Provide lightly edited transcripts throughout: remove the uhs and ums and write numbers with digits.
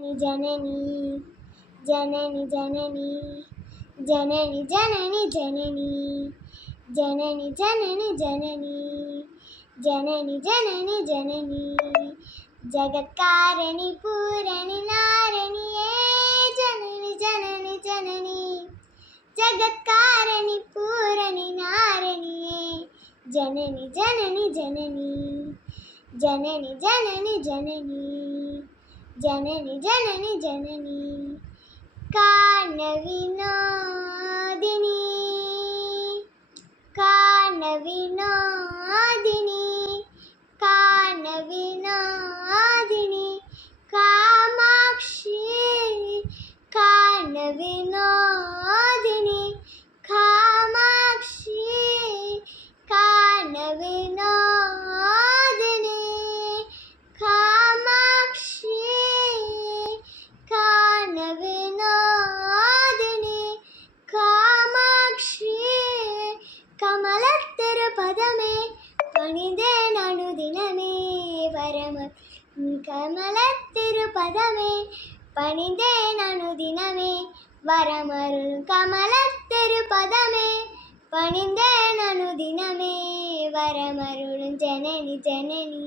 जननी जननी जननी जननी जननी जननी जननी जननी जननी जननी जननी जननी जगत्कारिणी पूरणि नारिणिये जननी जननी जननी जगत्कारिणी पूरणि नारिणिये जननी जननी जननी जननी जननी जननी जननी जननी जननी कानविनोदिनी कानविनोदिनी कानविनोदिनी कामाक्षी कानविनोदिनी कामाक्षी कानविनोदिनी कामाक्षी कानविनोदिनी कामाक्षी कमलत्तिरुपदमे पणिदेन अनुदिनमे वरम कमलत्तिरुपदमे पणिदेन अनुदिनमे वरमरुळु कमलत्तिरुपदमे पणिदेन अनुदिनमे वरमरुळु जननी जननी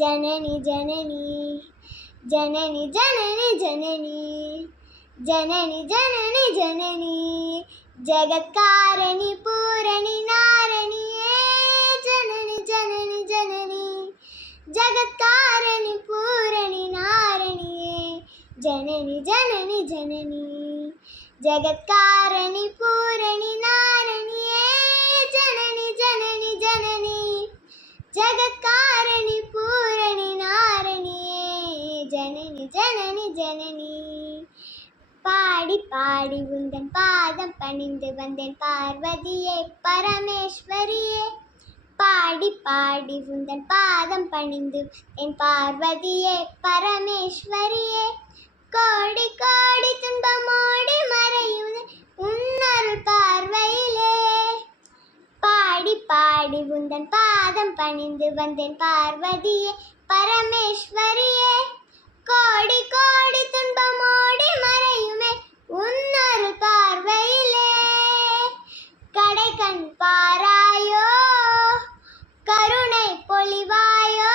जननी जननी जननी जननी जननी जननी जननी जननी जगत्कारिणी पूरणि नारिणिये जननी जननी जननी जगत्कारिणी पूरणि नारिणिये जननी जननी जननी जगत्कारिणी पूरणि नारिणिये जननी जननी जननी जगत्कारिणी पूरणि नारिणिये जननी जननी जननी பாடி பாடி உந்தன் பாதம் பணிந்து வந்தேன் பார்வதியே பரமேஸ்வரியே பாடி பாடி உந்தன் பாதம் பணிந்து என் பார்வதியே பரமேஸ்வரியே கோடி கோடி துன்பமோடி மறையும் உன்னருள் பார்வையிலே பாடி பாடி உந்தன் பாதம் பணிந்து வந்தேன் பார்வதியே பரமேஸ்வரியே கோடி கோடி துன்பமோடி மறையுமே உன்னருள் பார்வையிலே கடை கண் பாராயோ கருணை பொழிவாயோ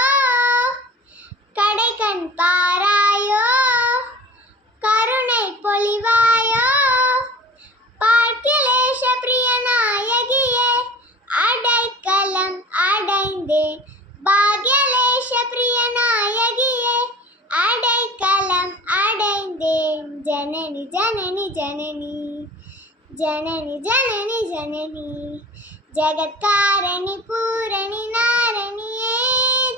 கடை கண் பாராயோ கருணை பொழிவாயோ பார்க்கிலேஷ பிரிய நாயகியே அடைக்கலம் அடைந்தேன் பாக்யலேஷ பிரிய நாயகியே அடைக்கலம் அடைந்தேன் ஜனனி ஜனனி ஜனனி ஜனனி ஜனனி ஜனனி ஜகத்காரிணி பூரணி நாரணியே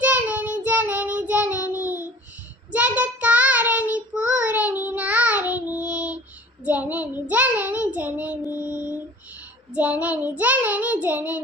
ஜனனி ஜனனி ஜனனி ஜகத்காரிணி பூரணி நாரணியே ஜனனி ஜனனி ஜனனி ஜனனி ஜனனி ஜனனி